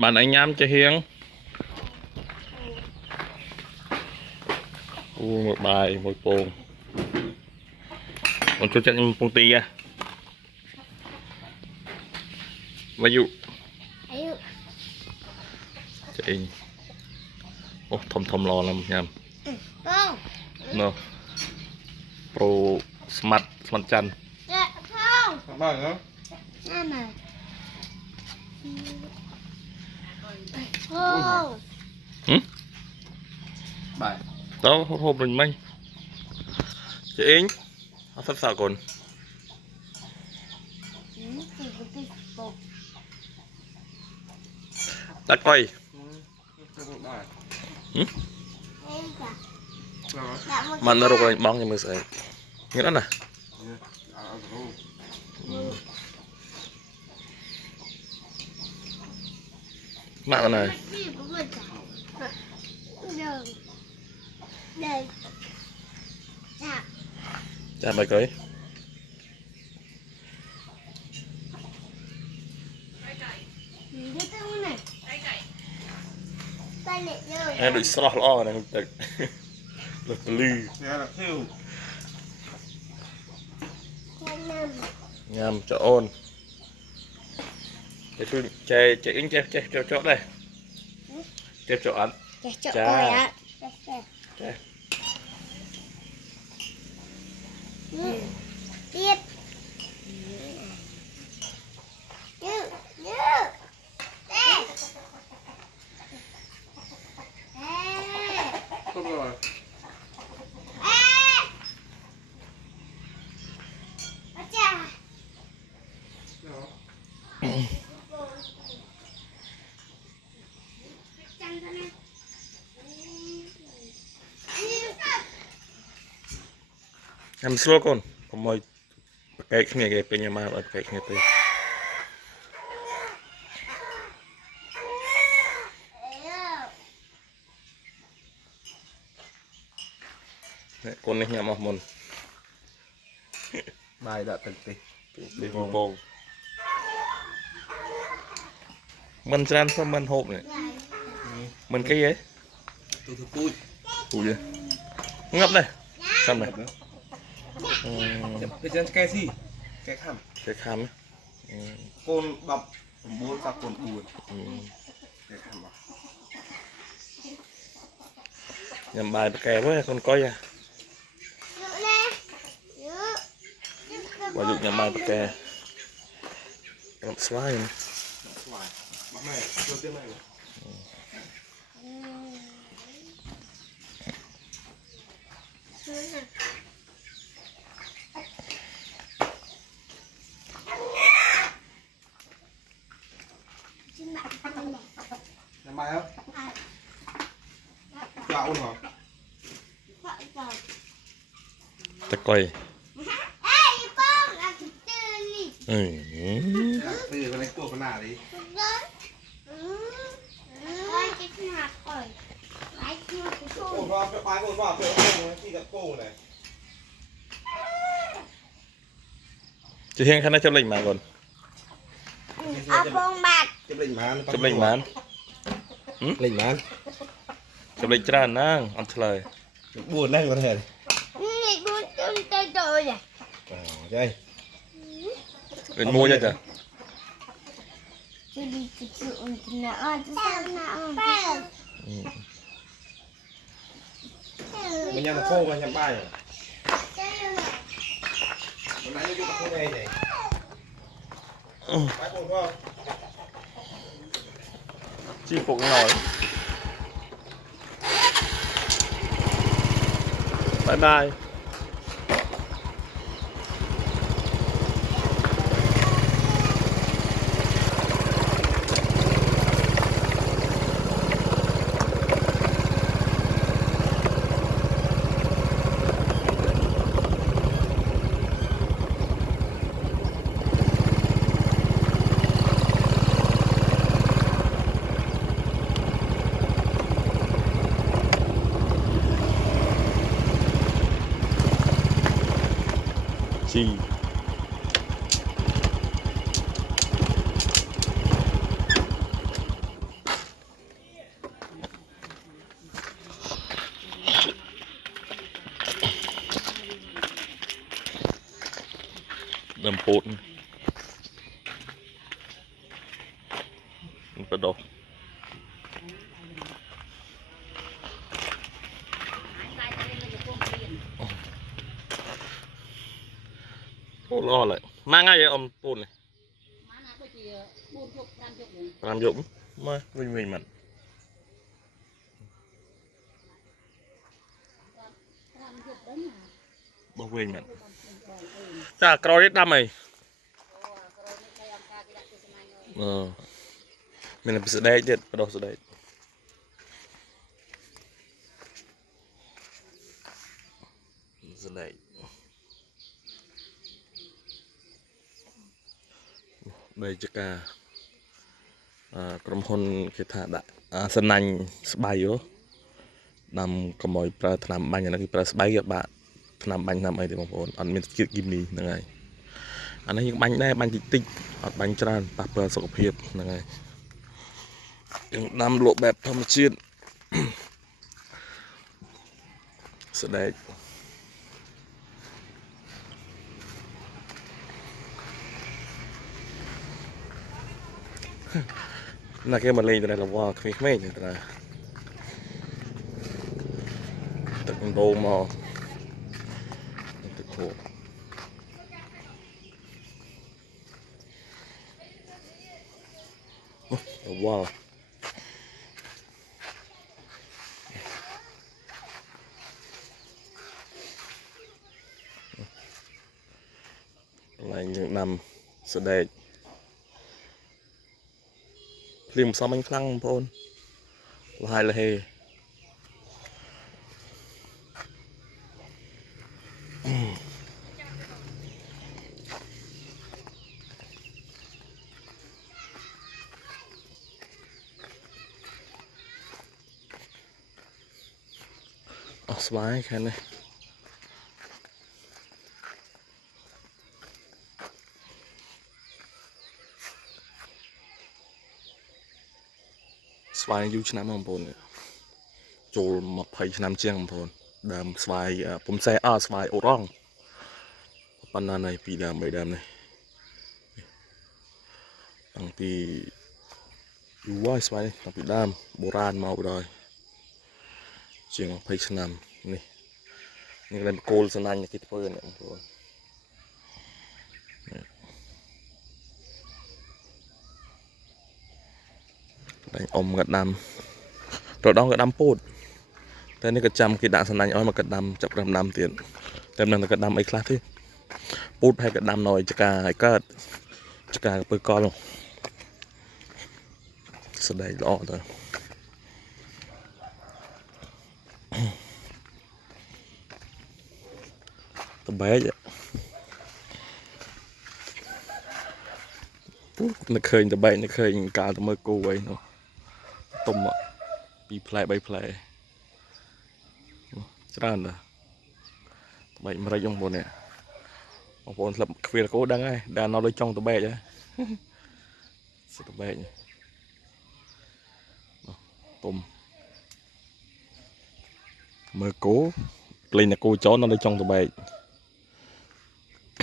bạn anh nhám cho hiếng một bài một bồn một chút chân phong ti à ví dụ chị ô thầm thầm lò làm nhầm no pro smart smart chân bài nữa bài đó hộp mình mấy chị Ính nó sắp sao còn đã quay mà nó rồi bóng cho mình sẽ nghĩa đó nè mạng này chạm bài cưới em bị sọt lo này được được lư nhầm cho ôn để tôi chạy chạy chạy cho chỗ đây chạy chỗ ăn chà biết không rồi em slow con mời cái này cái nhà mà ở cái này tới con này nhà mà mồn bài đã từng đi bông mình tràn xong mình hộp này mình cái ấy tôi vui ui vậy ngấp đây xong này cái chân cái gì cái khăm cái khám côn bọc bốn và côn buồn cái khăm bọc nhầm bài kè với con coi à ví dụ nhầm bài kè làm slide này bấm này cho tiếp này làm bài không? Gạo hả? ta coi Bây giờ con đánh cổ con nào đi? Cổ vào, cái bài cổ vào, cái cổ chỉ đặt cổ này. chị Hiên khăn nó chấp lệnh mà còn Chấp lệnh mán. chấp lệnh mán Lệnh mán. chấp lệnh tràn nang ăn lời Buồn đây có thể. Đây. đến mua cho trời Mình nhằm khô mà nhằm bài rồi. Hôm nay nó không nghe này. Bài buồn không? chi phục nói bye bye chi phụt bắt đầu ô lo lại mang ngay vậy ông phụt này làm dụng mà mình mặn bao quên mặn chả coi hết đâm mày mình làm sự đây chết bắt đầu sự đây sự đây đây chắc làក្រុមហ៊ុនគេថាដាក់សំណាញ់ស្បៃដាំកុំឲ្យប្រើថ្នាំបាញ់អានេះគឺប្រើស្បៃគេបាក់ថ្នាំបាញ់ថ្នាំអីទេបងប្អូនអត់មានជាតិគីមីហ្នឹងហើយអានេះយើងបាញ់ដែរបាញ់តិចតិចអត់បាញ់ច្រើនប៉ះពាល់សុខភាពហ្នឹងហើយយើងដាំលក់បែបធម្មជាតិស្ដែកណាគេមកលេងទៅដល់វល់ក្មេងៗទៅទឹកដូងមកទឹកហូបវល់ឡើងយើងដាំស្ដែកភ្លៀងសំអញខ្លាំងបងប្អូនលហើយលហេអស់ស្វាយខាងនេះស្វាយយូរឆ្នាំបងប្អូនចូល20ឆ្នាំជាងបងប្អូនដើមស្វាយពុំសេស្វាយអូរ៉ង់ប៉ុណ្ណានេះពីដើម3ដើមនេះតាំងពីយូរហើយស្វាយតាំងពីដើមបុរាណមកដល់ជាង20ឆ្នាំនេះនេះlênគោលសំណាញ់គេធ្វើនេះបងប្អូនតែអ៊ំក៏ដាំរដងក៏ដាំពោតតែនេះក៏ចាំគេដាក់សំណាញ់ឲ្យមកក៏ដាំចាប់ដាំទៀតតែមិនដឹងក៏ដាំអីខ្លះទេពោតហើយក៏ដាំនៅចកាឲ្យកើតចកាពើកលស្ដែកល្អទៅតបែកនឹកឃើញតបែកនឹកឃើញកាលទៅមើលគោអីនោះទុំ2ផ្លែ3ផ្លែច្រើនណាស់តបែកម្រេចបងប្អូននេះបងប្អូនស្លាប់ខ្វៀលគោដឹងហើយដែលនៅលើចុងតបែកហ៎សិតបែកទុំមើលគោលេងតែគោចោលនៅលើចុងតបែកដ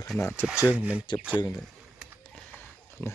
ល់ขนาดចិត្តជើងមិនចិត្តជើងទេណា